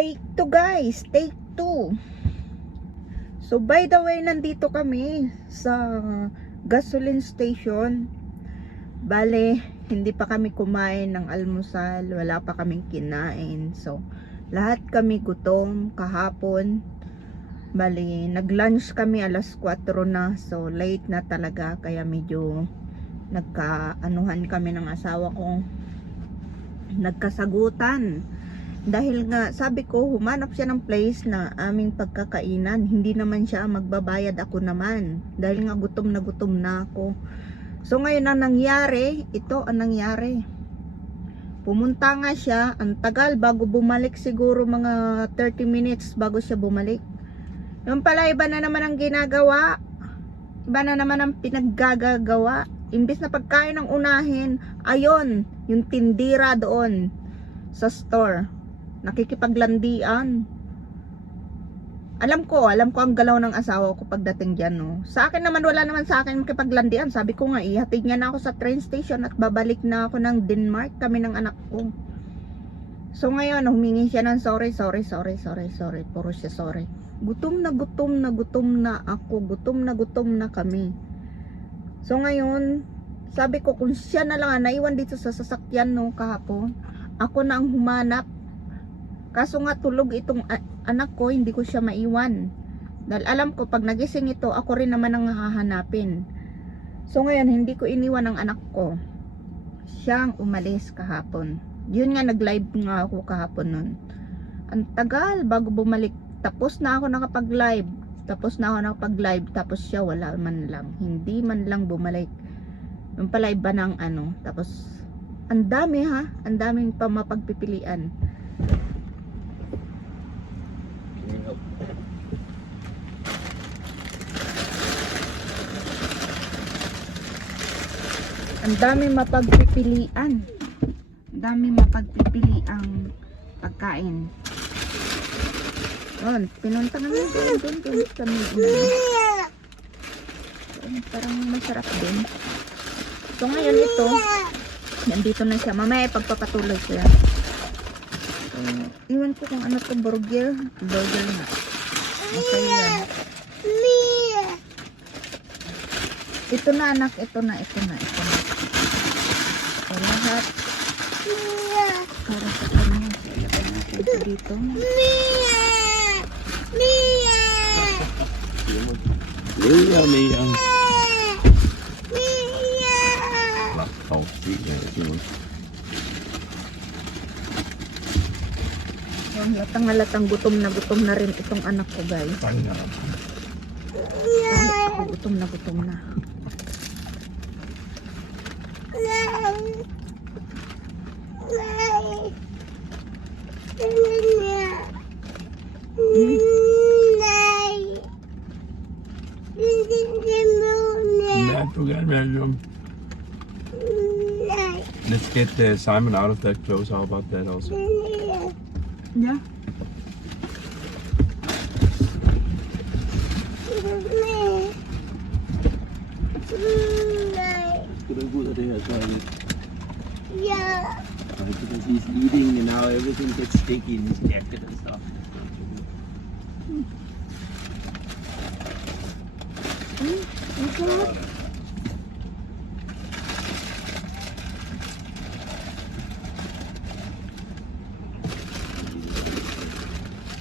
Take 2 guys, take 2. So by the way, nandito kami sa gasoline station. Bale, hindi pa kami kumain ng almusal, wala pa kaming kinain. So lahat kami gutom kahapon. Bale, nag-lunch kami alas 4 na. So late na talaga, kaya medyo nagkaanuhan kami ng asawa ko. Nagkasagutan. Dahil nga, sabi ko, humanap siya ng place na aming pagkakainan. Hindi naman siya magbabayad, ako naman. Dahil nga gutom na ako. So ngayon ang nangyari, ito ang nangyari. Pumunta nga siya, ang tagal bago bumalik, siguro mga 30 minutes bago siya bumalik. Yung pala, iba na naman ang ginagawa. Iba na naman ang pinaggagawa. Imbis na pagkain ng unahin, ayon, yung tindira doon sa store. Nakikipaglandian. Alam ko ang galaw ng asawa ko pagdating dyan, no. Sa akin naman, wala naman sa akin makipaglandian. Sabi ko nga, ihatid niya na ako sa train station at babalik na ako ng Denmark, kami ng anak ko. So ngayon, humingi siya ng sorry. Puro siya sorry. Gutom na ako. Gutom na kami. So ngayon, sabi ko, kung siya na lang naiwan dito sa sasakyan, no, kahapon, ako na ang humanap. Kaso nga tulog itong anak ko, hindi ko siya maiwan. Dahil alam ko, pag nagising ito, ako rin naman ang hahanapin. So ngayon, hindi ko iniwan ang anak ko. Siyang umalis kahapon. Yun nga, nag-live nga ako kahapon nun. Ang tagal bago bumalik. Tapos na ako nakapag-live. Tapos siya wala man lang. Hindi man lang bumalik. Yung pala iba ng ano. Tapos, ang dami ha. Ang daming pa mapagpipilian. Ang daming mapagpipilian. Ang daming mapagpipiliang pagkain. Doon, pinunta namin doon kami. Parang masarap din. So ngayon ito, nandito na siya. Mamaya pagpapatuloy siya. Iwan ko kung ano to, burger na. Okay yan. Ito na anak, ito na. So lahat para sa kanya. Ilagay natin ito dito. Mia. Oh, Latang gutom na rin itong anak ko, guys. Ako gutom na. Let's get Simon out of that clothes. How about that also? Yeah. Good at det her, Simon. Yeah. Because he's eating and now everything gets sticky in his jacket and stuff. Okay.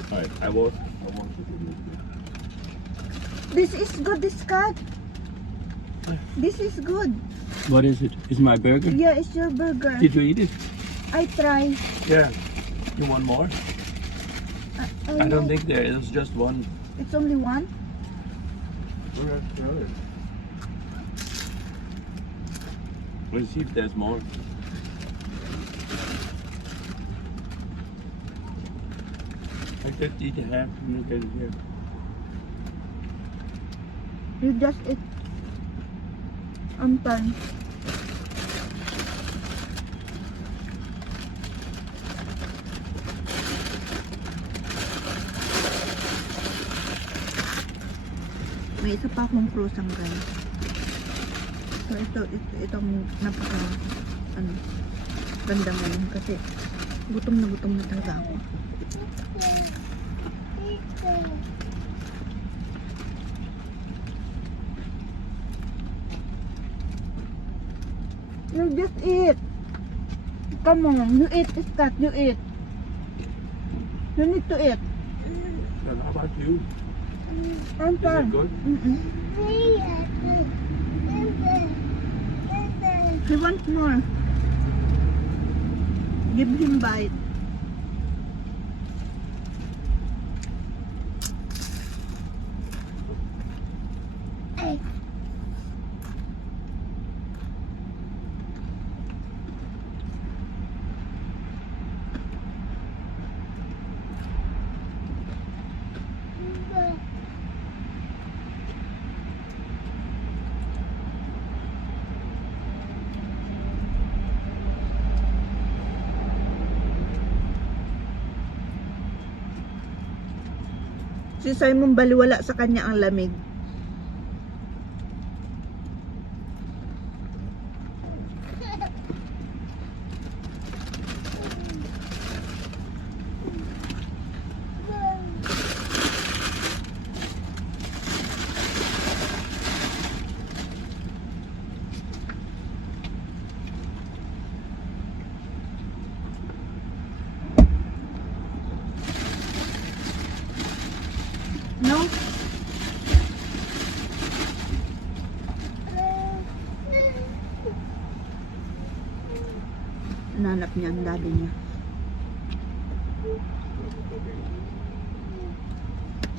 Alright, I want you to do This is good, this cut. This is good. What is it? Is my burger? Yeah, it's your burger. Did you eat it? I try. Yeah. You want more? I don't think there is just one. It's only one. We'll see if there's more. I just eat a half and you get it here. You just eat on time. May isa pa akong croissant, guys. So itong napaka ganda ngayon kasi Gutom na talaga ako. You just eat. Come on, you eat, Scott, you eat. You need to eat. And how about you? I'm Is it fine. good? He wants more. Give him bite. Si Simon baliwala sa kanya ang lamig. No? Nanap niya ang daddy niya.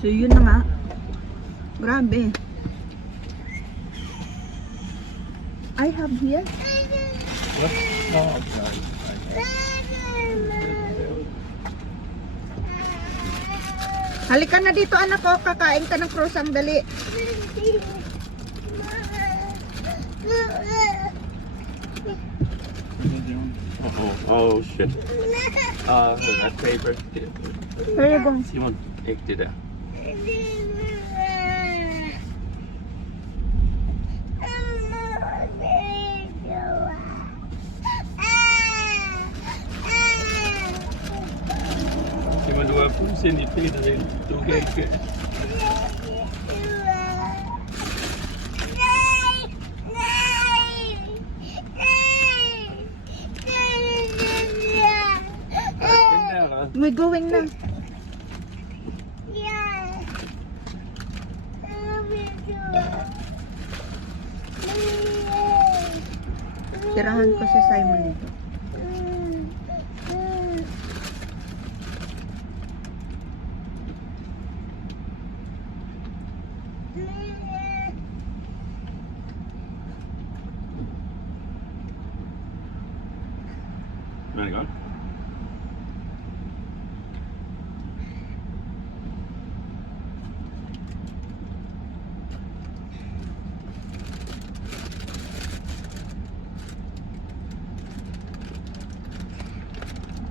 So yun na nga. Grabe. I have here. What? No, I'm sorry. Halika na dito anak ko. Kakain ka ng krosang dali. Oh shit. That paper. Here you go. Simon, ek det der. Simon, du er fuldstændig pillet ind. Du kan ikke... We're going na. Tirahan ko si Simon nito. Er det godt?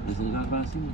Det er sådan godt bare at sige.